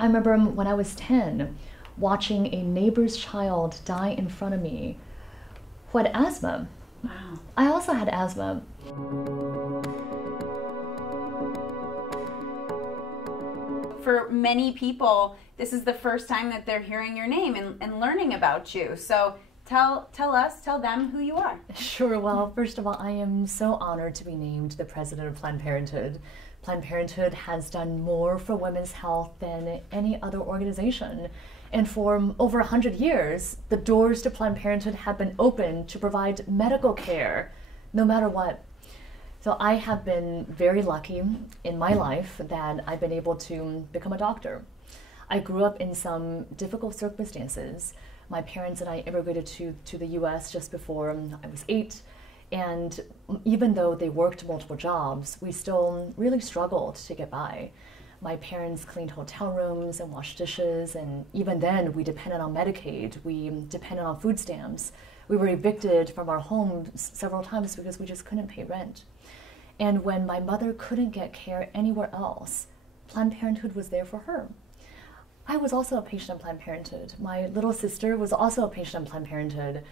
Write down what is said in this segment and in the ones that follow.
I remember when I was 10, watching a neighbor's child die in front of me who had asthma. Wow. I also had asthma. For many people, this is the first time that they're hearing your name and learning about you. So tell them who you are. Sure. Well, first of all, I am so honored to be named the president of Planned Parenthood. Planned Parenthood has done more for women's health than any other organization. And for over 100 years, the doors to Planned Parenthood have been open to provide medical care, no matter what. So I have been very lucky in my life that I've been able to become a doctor. I grew up in some difficult circumstances. My parents and I immigrated to the US just before I was 8. And even though they worked multiple jobs, we still really struggled to get by. My parents cleaned hotel rooms and washed dishes, and even then we depended on Medicaid, we depended on food stamps. We were evicted from our home several times because we just couldn't pay rent. And when my mother couldn't get care anywhere else, Planned Parenthood was there for her. I was also a patient in Planned Parenthood. My little sister was also a patient in Planned Parenthood,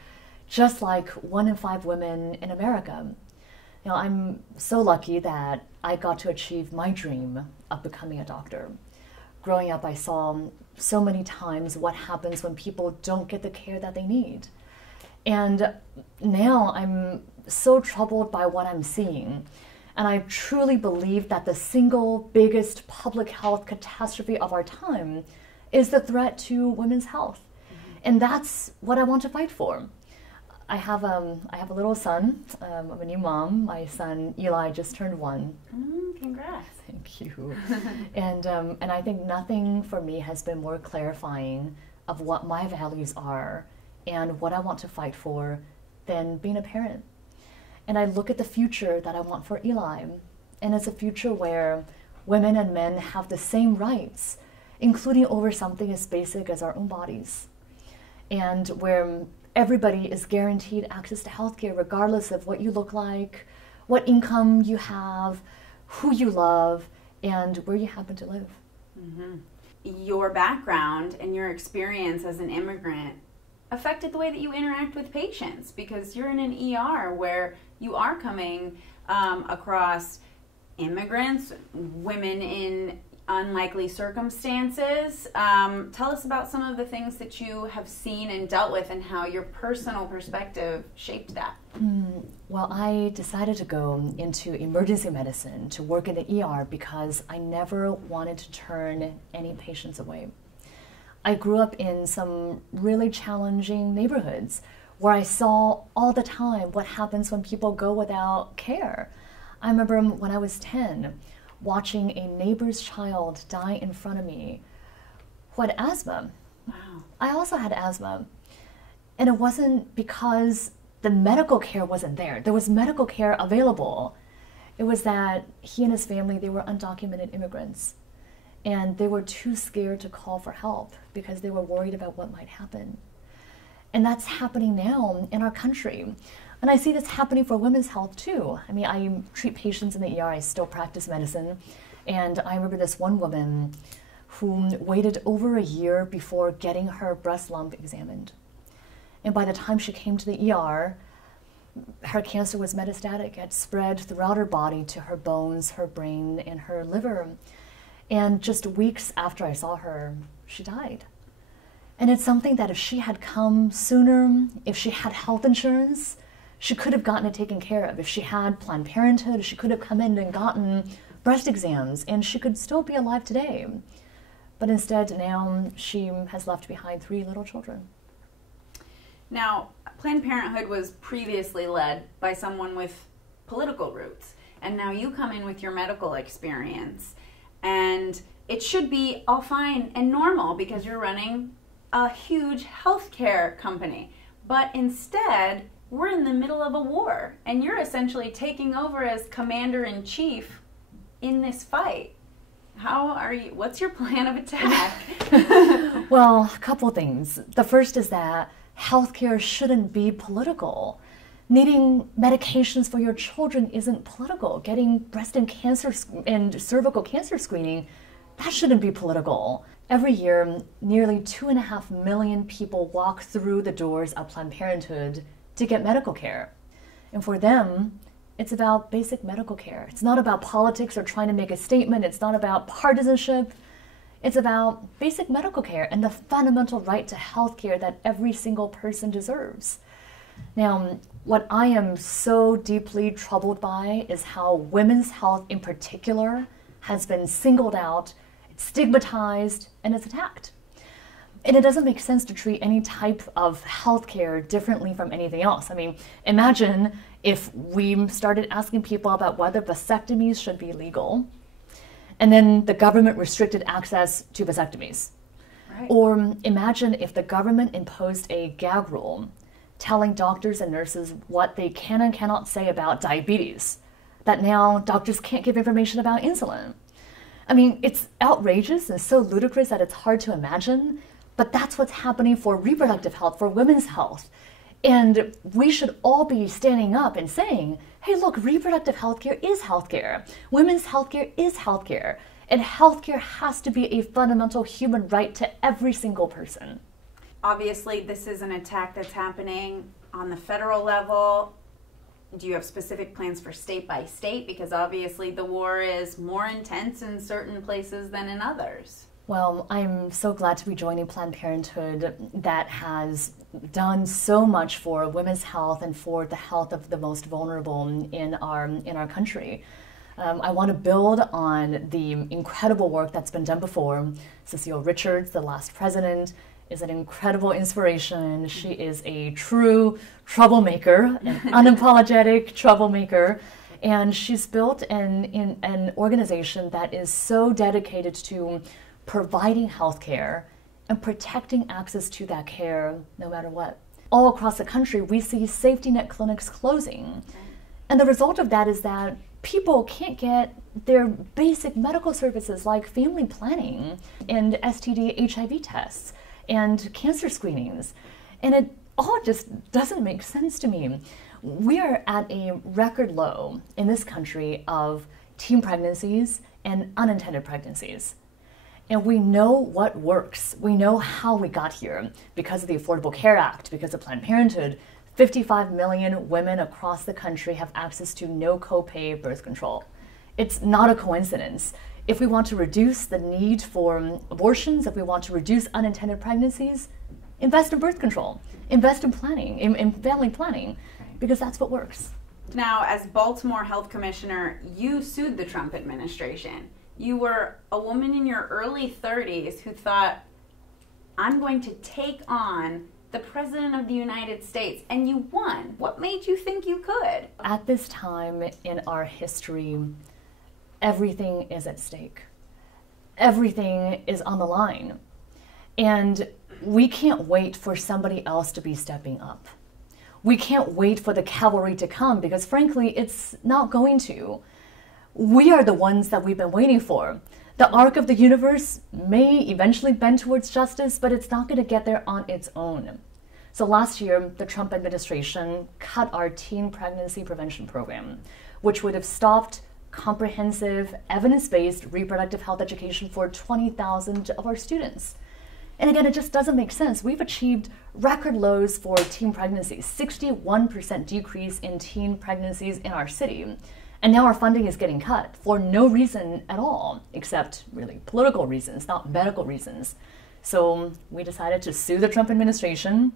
just like 1 in 5 women in America. You know, I'm so lucky that I got to achieve my dream of becoming a doctor. Growing up, I saw so many times what happens when people don't get the care that they need. And now I'm so troubled by what I'm seeing. And I truly believe that the single biggest public health catastrophe of our time is the threat to women's health. And that's what I want to fight for. I have a little son. I'm a new mom. My son Eli just turned 1. Congrats. Thank you. And I think nothing for me has been more clarifying of what my values are and what I want to fight for than being a parent. And I look at the future that I want for Eli, and it's a future where women and men have the same rights, including over something as basic as our own bodies, and where everybody is guaranteed access to healthcare regardless of what you look like, what income you have, who you love, and where you happen to live. Your background and your experience as an immigrant affected the way that you interact with patients, because you're in an ER where you are coming across immigrants, women in unlikely circumstances. Tell us about some of the things that you have seen and dealt with and how your personal perspective shaped that. Well, I decided to go into emergency medicine to work in the ER because I never wanted to turn any patients away. I grew up in some really challenging neighborhoods where I saw all the time what happens when people go without care. I remember when I was 10, watching a neighbor's child die in front of me who had asthma. Wow. I also had asthma. And it wasn't because the medical care wasn't there. There was medical care available. It was that he and his family, they were undocumented immigrants. And they were too scared to call for help because they were worried about what might happen. And that's happening now in our country. And I see this happening for women's health too. I mean, I treat patients in the ER, I still practice medicine. And I remember this one woman who waited over a year before getting her breast lump examined. And by the time she came to the ER, her cancer was metastatic. It had spread throughout her body to her bones, her brain, and her liver. And just weeks after I saw her, she died. And it's something that if she had come sooner, if she had health insurance, she could have gotten it taken care of. If she had Planned Parenthood, she could have come in and gotten breast exams, and she could still be alive today. But instead, now she has left behind 3 little children. Now, Planned Parenthood was previously led by someone with political roots, and now you come in with your medical experience, and it should be all fine and normal because you're running a huge healthcare company. But instead, we're in the middle of a war, and you're essentially taking over as commander-in-chief in this fight. How are you? What's your plan of attack? Well, a couple things. The first is that healthcare shouldn't be political. Needing medications for your children isn't political. Getting breast and cervical cancer screening, that shouldn't be political. Every year, nearly 2.5 million people walk through the doors of Planned Parenthood to get medical care. And for them, it's about basic medical care. It's not about politics or trying to make a statement. It's not about partisanship. It's about basic medical care and the fundamental right to health care that every single person deserves. Now, what I am so deeply troubled by is how women's health in particular has been singled out, stigmatized, and is attacked. And it doesn't make sense to treat any type of healthcare differently from anything else. I mean, imagine if we started asking people about whether vasectomies should be legal, and then the government restricted access to vasectomies. Right. Or imagine if the government imposed a gag rule telling doctors and nurses what they can and cannot say about diabetes, that now doctors can't give information about insulin. I mean, it's outrageous and so ludicrous that it's hard to imagine, but that's what's happening for reproductive health, for women's health. And we should all be standing up and saying, hey, look, reproductive health care is healthcare. Women's healthcare is healthcare. And healthcare has to be a fundamental human right to every single person. Obviously, this is an attack that's happening on the federal level. Do you have specific plans for state by state? Because obviously the war is more intense in certain places than in others. Well, I'm so glad to be joining Planned Parenthood that has done so much for women's health and for the health of the most vulnerable in our country. I want to build on the incredible work that's been done before. Cecile Richards, the last president, is an incredible inspiration. She is a true troublemaker, an unapologetic troublemaker. And she's built an organization that is so dedicated to providing health care and protecting access to that care no matter what. All across the country, we see safety net clinics closing. And the result of that is that people can't get their basic medical services like family planning and STD HIV tests and cancer screenings. And it all just doesn't make sense to me. We are at a record low in this country of teen pregnancies and unintended pregnancies. And we know what works. We know how we got here because of the Affordable Care Act, because of Planned Parenthood. 55 million women across the country have access to no copay birth control. It's not a coincidence. If we want to reduce the need for abortions, if we want to reduce unintended pregnancies, invest in birth control, invest in planning, in family planning, because that's what works. Now, as Baltimore Health Commissioner, you sued the Trump administration. You were a woman in your early 30s who thought, I'm going to take on the President of the United States, and you won. What made you think you could? At this time in our history, everything is at stake. Everything is on the line. And we can't wait for somebody else to be stepping up. We can't wait for the cavalry to come because, frankly, it's not going to. We are the ones that we've been waiting for. The arc of the universe may eventually bend towards justice, but it's not going to get there on its own. So last year, the Trump administration cut our teen pregnancy prevention program, which would have stopped comprehensive, evidence-based reproductive health education for 20,000 of our students. And again, it just doesn't make sense. We've achieved record lows for teen pregnancies, 61% decrease in teen pregnancies in our city. And now our funding is getting cut for no reason at all, except really political reasons, not medical reasons. So we decided to sue the Trump administration.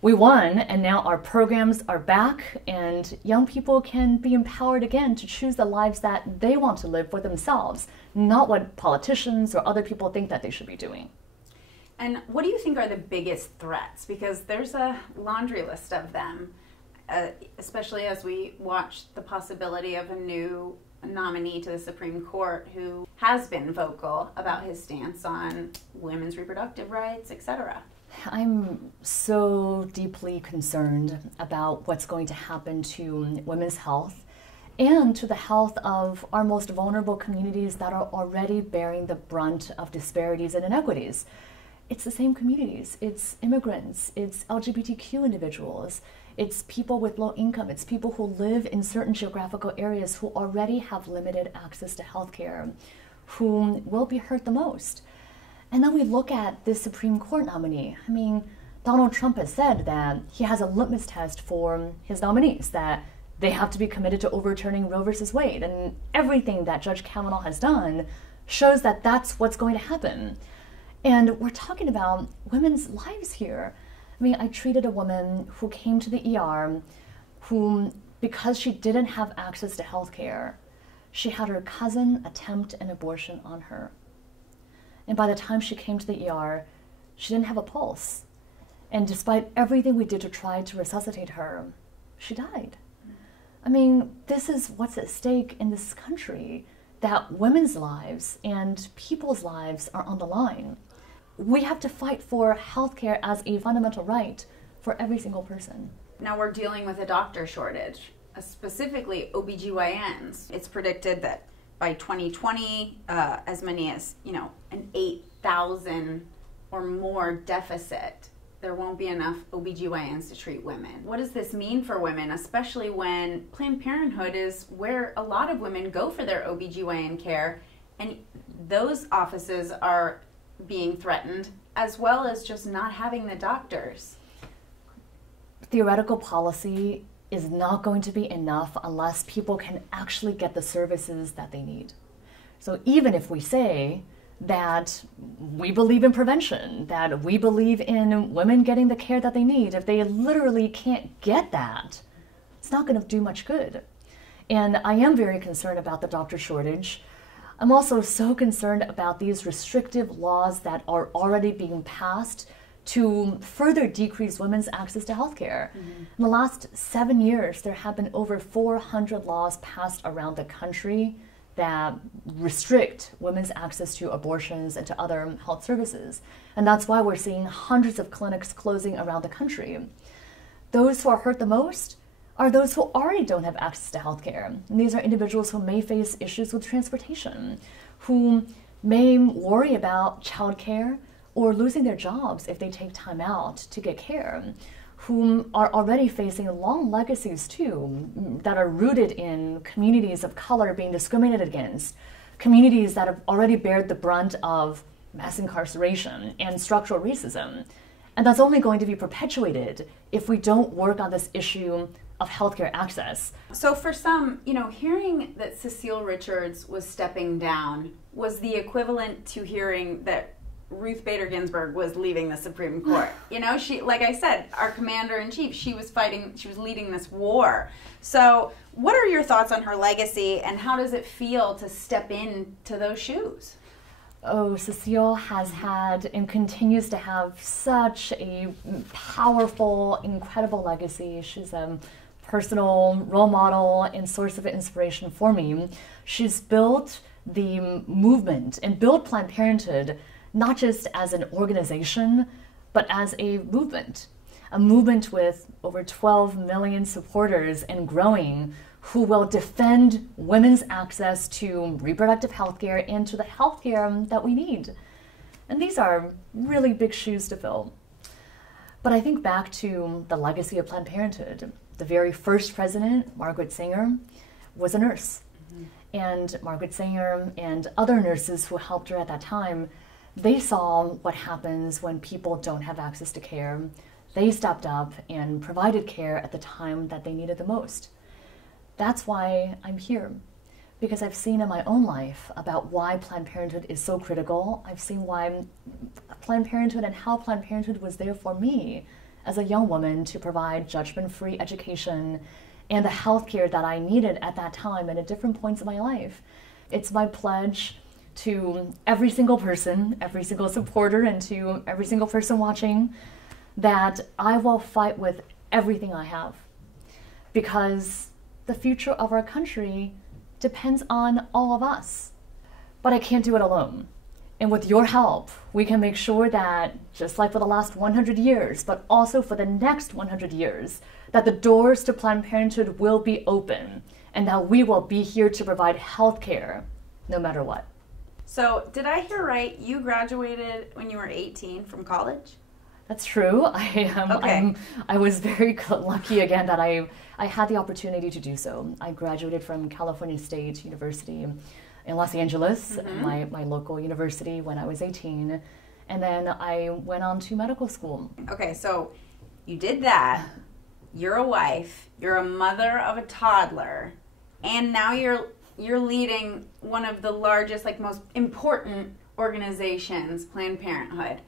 We won, and now our programs are back, and young people can be empowered again to choose the lives that they want to live for themselves, not what politicians or other people think that they should be doing. And what do you think are the biggest threats? Because there's a laundry list of them. Especially as we watch the possibility of a new nominee to the Supreme Court who has been vocal about his stance on women's reproductive rights, etc. I'm so deeply concerned about what's going to happen to women's health and to the health of our most vulnerable communities that are already bearing the brunt of disparities and inequities. It's the same communities. It's immigrants. It's LGBTQ individuals. It's people with low income. It's people who live in certain geographical areas who already have limited access to healthcare, who will be hurt the most. And then we look at this Supreme Court nominee. I mean, Donald Trump has said that he has a litmus test for his nominees, that they have to be committed to overturning Roe versus Wade. And everything that Judge Kavanaugh has done shows that that's what's going to happen. And we're talking about women's lives here. I mean, I treated a woman who came to the ER who, because she didn't have access to health care, she had her cousin attempt an abortion on her. And by the time she came to the ER, she didn't have a pulse. And despite everything we did to try to resuscitate her, she died. I mean, this is what's at stake in this country, that women's lives and people's lives are on the line. We have to fight for healthcare as a fundamental right for every single person. Now we're dealing with a doctor shortage, specifically OBGYNs. It's predicted that by 2020, as many as, an 8,000 or more deficit. There won't be enough OBGYNs to treat women. What does this mean for women, especially when Planned Parenthood is where a lot of women go for their OBGYN care, and those offices are being threatened, as well as just not having the doctors? Theoretical policy is not going to be enough unless people can actually get the services that they need. So even if we say that we believe in prevention, that we believe in women getting the care that they need, if they literally can't get that, it's not going to do much good. And I am very concerned about the doctor shortage. I'm also so concerned about these restrictive laws that are already being passed to further decrease women's access to healthcare. In the last 7 years, there have been over 400 laws passed around the country that restrict women's access to abortions and to other health services. And that's why we're seeing hundreds of clinics closing around the country. Those who are hurt the most are those who already don't have access to healthcare. And these are individuals who may face issues with transportation, who may worry about childcare or losing their jobs if they take time out to get care, whom are already facing long legacies too, that are rooted in communities of color being discriminated against, communities that have already bared the brunt of mass incarceration and structural racism. And that's only going to be perpetuated if we don't work on this issue of healthcare access. So for some, hearing that Cecile Richards was stepping down was the equivalent to hearing that Ruth Bader Ginsburg was leaving the Supreme Court. She, like I said, our commander-in-chief, she was leading this war. So what are your thoughts on her legacy, and how does it feel to step into those shoes? Oh, Cecile has had and continues to have such a powerful, incredible legacy. She's a personal role model and source of inspiration for me. She's built the movement and built Planned Parenthood not just as an organization, but as a movement with over 12 million supporters and growing, who will defend women's access to reproductive health care and to the health care that we need. And these are really big shoes to fill. But I think back to the legacy of Planned Parenthood. The very first president, Margaret Sanger, was a nurse. And Margaret Sanger and other nurses who helped her at that time, they saw what happens when people don't have access to care. They stepped up and provided care at the time that they needed the most. That's why I'm here, because I've seen in my own life about why Planned Parenthood is so critical. I've seen why Planned Parenthood and how Planned Parenthood was there for me as a young woman to provide judgment-free education and the health care that I needed at that time and at different points in my life. It's my pledge to every single person, every single supporter, and to every single person watching, that I will fight with everything I have, because the future of our country depends on all of us. But I can't do it alone. And with your help, we can make sure that, just like for the last 100 years, but also for the next 100 years, that the doors to Planned Parenthood will be open, and that we will be here to provide health care no matter what. So, did I hear right? You graduated when you were 18 from college? That's true. I was very lucky again that I had the opportunity to do so. I graduated from California State University in Los Angeles, my local university, when I was 18. And then I went on to medical school. Okay, so you did that. You're a wife. You're a mother of a toddler. And now you're leading one of the largest, like most important organizations, Planned Parenthood.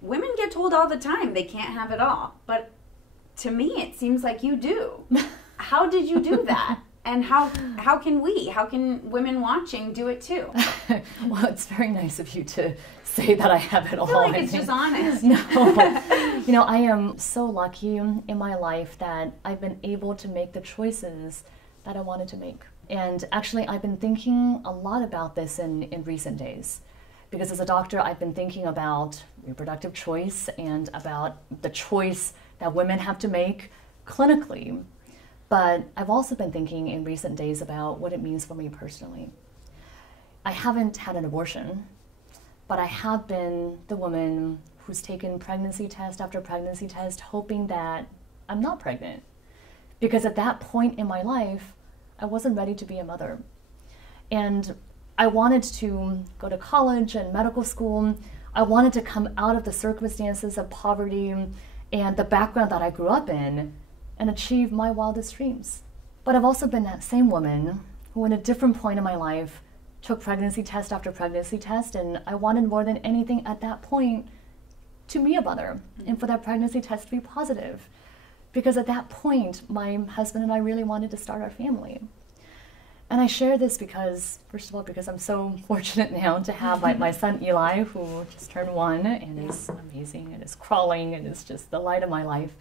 Women get told all the time they can't have it all. But to me, it seems like you do. How did you do that? And how can women watching do it too? Well, it's very nice of you to say that I have it all. I feel like it's just honest. No. I am so lucky in my life that I've been able to make the choices that I wanted to make. And actually, I've been thinking a lot about this in recent days. Because as a doctor, I've been thinking about reproductive choice and about the choice that women have to make clinically. But I've also been thinking in recent days about what it means for me personally. I haven't had an abortion, but I have been the woman who's taken pregnancy test after pregnancy test hoping that I'm not pregnant. Because at that point in my life, I wasn't ready to be a mother. And I wanted to go to college and medical school. I wanted to come out of the circumstances of poverty and the background that I grew up in and achieve my wildest dreams. But I've also been that same woman who, in a different point in my life, took pregnancy test after pregnancy test, and I wanted more than anything at that point to be a mother and for that pregnancy test to be positive. Because at that point, my husband and I really wanted to start our family. And I share this because, first of all, because I'm so fortunate now to have my son Eli, who just turned 1 and is amazing and is crawling and is just the light of my life.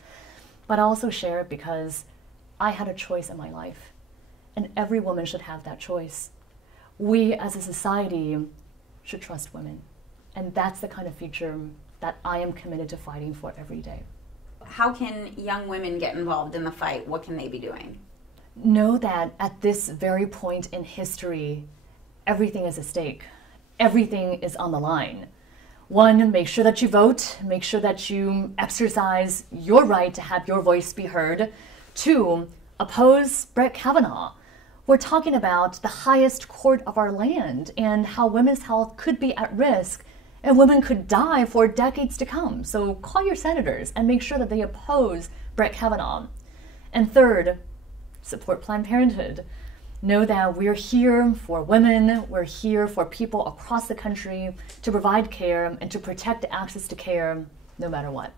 But I also share it because I had a choice in my life, and every woman should have that choice. We as a society should trust women, and that's the kind of future that I am committed to fighting for every day. How can young women get involved in the fight? What can they be doing? Know that at this very point in history, everything is at stake. Everything is on the line. 1, make sure that you vote. Make sure that you exercise your right to have your voice be heard. 2, oppose Brett Kavanaugh. We're talking about the highest court of our land and how women's health could be at risk and women could die for decades to come. So call your senators and make sure that they oppose Brett Kavanaugh. And 3rd, support Planned Parenthood. Know that we're here for women, we're here for people across the country to provide care and to protect access to care no matter what.